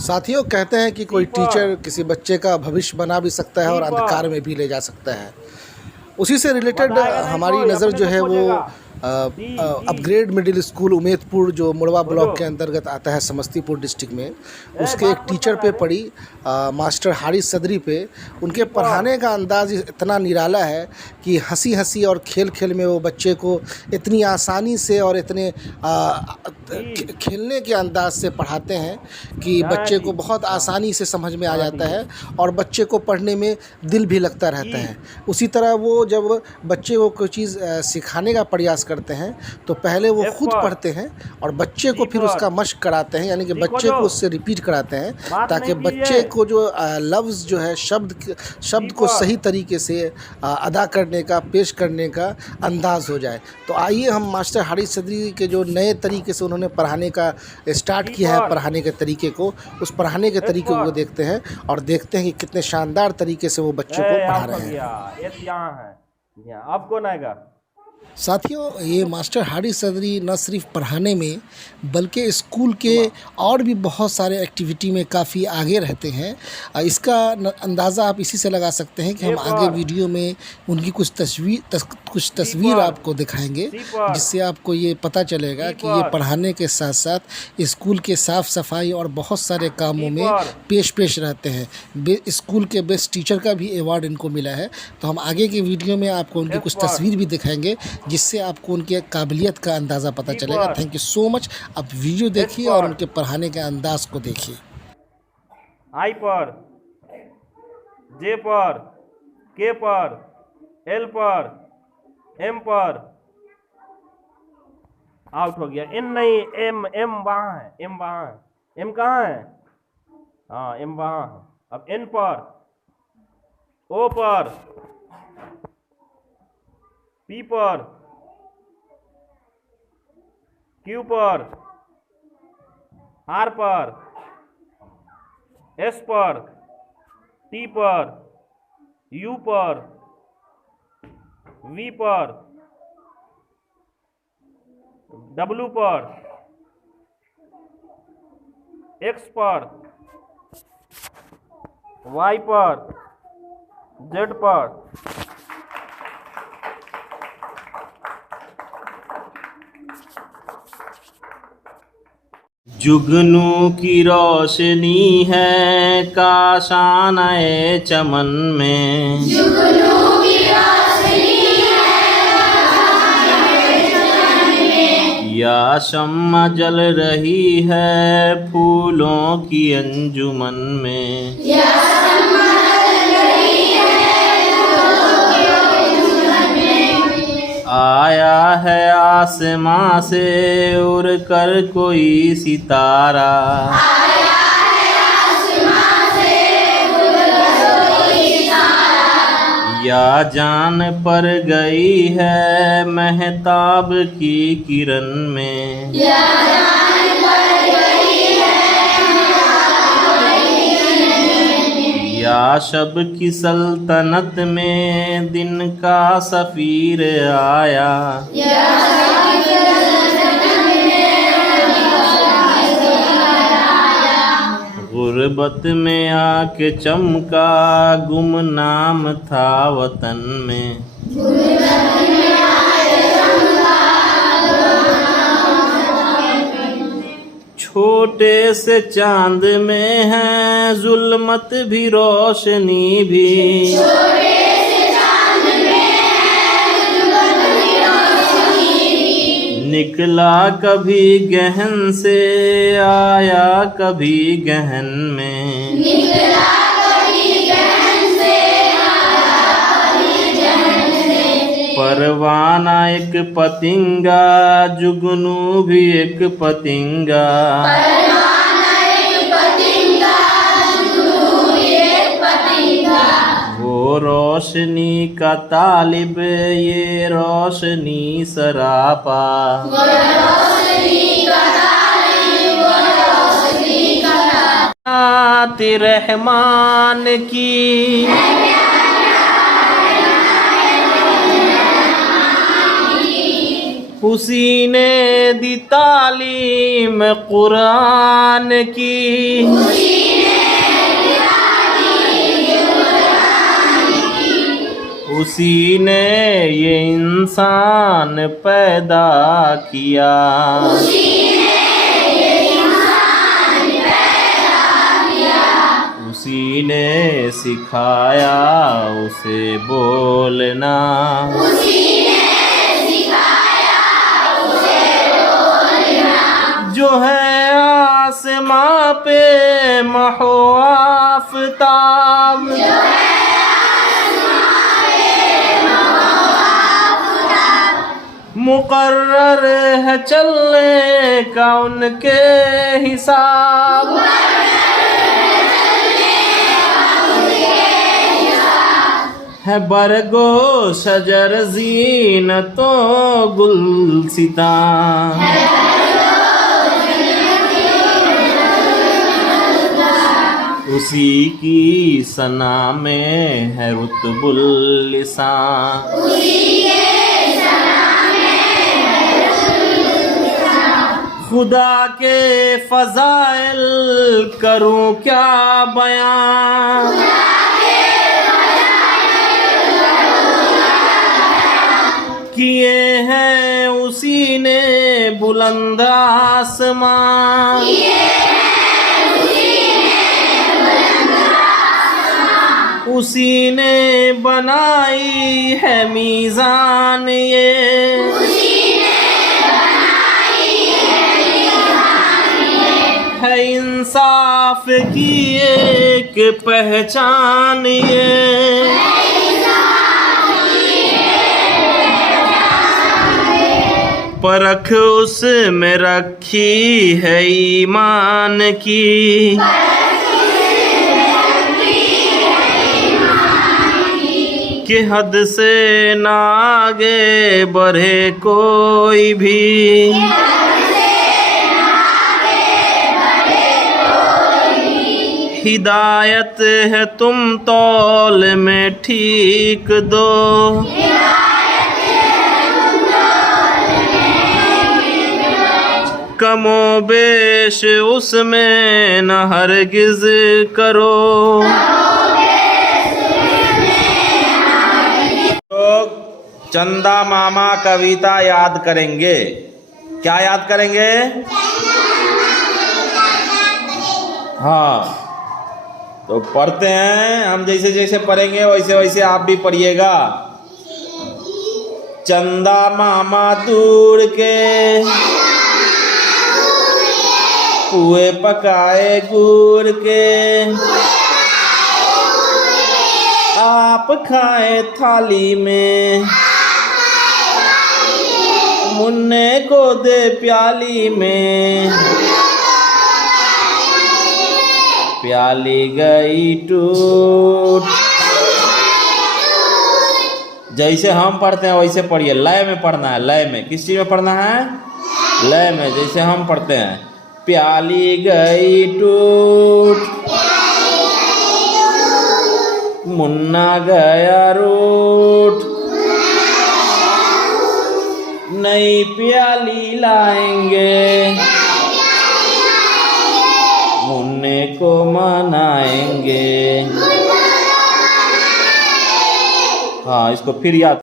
साथियों, कहते हैं कि कोई टीचर किसी बच्चे का भविष्य बना भी सकता है और अंधकार में भी ले जा सकता है। उसी से रिलेटेड हमारी नज़र जो है वो अपग्रेड मिडिल स्कूल उमेदपुर जो मुड़वा ब्लॉक के अंतर्गत आता है समस्तीपुर डिस्ट्रिक्ट में, उसके एक टीचर पे पड़ी, मास्टर हारिस सदरी पे। उनके पढ़ाने का अंदाज़ इतना निराला है कि हंसी हंसी और खेल खेल में वो बच्चे को इतनी आसानी से और इतने खेलने के अंदाज से पढ़ाते हैं कि बच्चे को बहुत आसानी से समझ में आ जाता है और बच्चे को पढ़ने में दिल भी लगता रहता है। उसी तरह वो जब बच्चे को कोई चीज़ सिखाने का प्रयास करते हैं तो पहले वो खुद पढ़ते हैं और बच्चे को फिर उसका मश्क कराते हैं, यानी कि बच्चे को उससे रिपीट कराते हैं ताकि बच्चे को जो लफ्ज़ जो है शब्द को सही तरीके से अदा करने का, पेश करने का अंदाज़ हो जाए। तो आइए हम मास्टर हारिस सदरी के जो नए तरीके से उन्होंने पढ़ाने का स्टार्ट किया है, पढ़ाने के तरीके को, उस पढ़ाने के तरीके को देखते हैं और देखते हैं कि कितने शानदार तरीके से वो बच्चों को पढ़ा रहे हैं। अब कौन आएगा? साथियों, ये मास्टर हारिस सदरी न सिर्फ पढ़ाने में बल्कि स्कूल के और भी बहुत सारे एक्टिविटी में काफ़ी आगे रहते हैं। इसका अंदाज़ा आप इसी से लगा सकते हैं कि हम आगे वीडियो में उनकी कुछ तस्वीर आपको दिखाएंगे, जिससे आपको ये पता चलेगा कि ये पढ़ाने के साथ साथ स्कूल के साफ़ सफाई और बहुत सारे कामों में पेश रहते हैं। स्कूल के बेस्ट टीचर का भी अवार्ड इनको मिला है। तो हम आगे के वीडियो में आपको उनकी कुछ तस्वीर भी दिखाएंगे, जिससे आपको उनके काबिलियत का अंदाज़ा पता चलेगा। Thank you so much. आप वीडियो देखिए और उनके पढ़ाने के अंदाज को देखिए। आई पर, जे पर, के पर, एल पर, एम पर, आउट हो गया। एन नहीं, एम वहाँ है, एम वहाँ है। एम कहाँ है? हाँ, एम वहाँ है। अब एन पर, ओ पर, पी पर, क्यू पर, आर पर, एस पर, टी पर, यू पर, वी पर, डब्ल्यू पर, एक्स पर, वाई पर, जेड पर। जुगनू की रोशनी है काशानाए चमन में, जुगनू की रोशनी है काशानाए चमन में, या शम्मा जल रही है फूलों की अंजुमन में, या शम्मा जल रही है फूलों की अंजुमन में। आया है आसमां से उड़ कर कोई सितारा, आया है आसमां से उड़ कर कोई सितारा, या जान पर गई है महताब की किरण में, या जान पर गई है महताब की किरण में। या शब की सल्तनत में दिन का सफीर आया, या गुर्बत में आके चमका गुमनाम था वतन में, गुर्बत में आके चमका छोटे से चांद में है जुल्मत भी रोशनी भी, छोटे से चांद में है जुल्मत भी रोशनी भी। निकला कभी गहन से आया कभी गहन में, निकला कभी गहन से आया कभी गहन से। परवाना एक पतिंगा जुगनू भी एक पतिंगा, परवाना एक पतिंगा जुगनू भी एक पतिंगा। वो रोशनी का तालिब ये रोशनी सरापा, वो रोशनी का तालिब वो रोशनी का तालिब। रहमान की उसी ने दी तालीम कुरान की, उसी ने ये इंसान पैदा किया, उसी ने सिखाया उसे बोलना, जो है आसमां पे महो आफताब, मुकर्रर है चलने का उनके हिसाब, है बरगो शजर ज़ीनतो गुलसिता, उसी की सना में है रुतबुल लिसान, खुदा के फज़ाइल करूं क्या बयान, किए हैं उसी ने बुलंद आसमान, उसी ने बनाई है मीज़ान ये, है इंसाफ की एक पहचान ये, परख उसमें रखी है ईमान की, कि हद से ना आगे बढ़े कोई भी, हिदायत है तुम तौल में ठीक दो, कमो बेश उसमें न हरगिज करो। लोग चंदा मामा कविता याद करेंगे। क्या याद करेंगे? हाँ, तो पढ़ते हैं हम, जैसे जैसे पढ़ेंगे वैसे वैसे आप भी पढ़िएगा। चंदा मामा दूर के पुए पकाए गुड़ के, आप खाए थाली में, मुन्ने को दे प्याली में, प्याली गई टूट। जैसे हम पढ़ते हैं वैसे पढ़िए, लय में पढ़ना है। लय में किस चीज में पढ़ना है? लय में। जैसे हम पढ़ते हैं, प्याली गई टूट, मुन्ना गया रूठ, नई प्याली लाएंगे, मुन्ने को मनाएंगे। हाँ, इसको फिर याद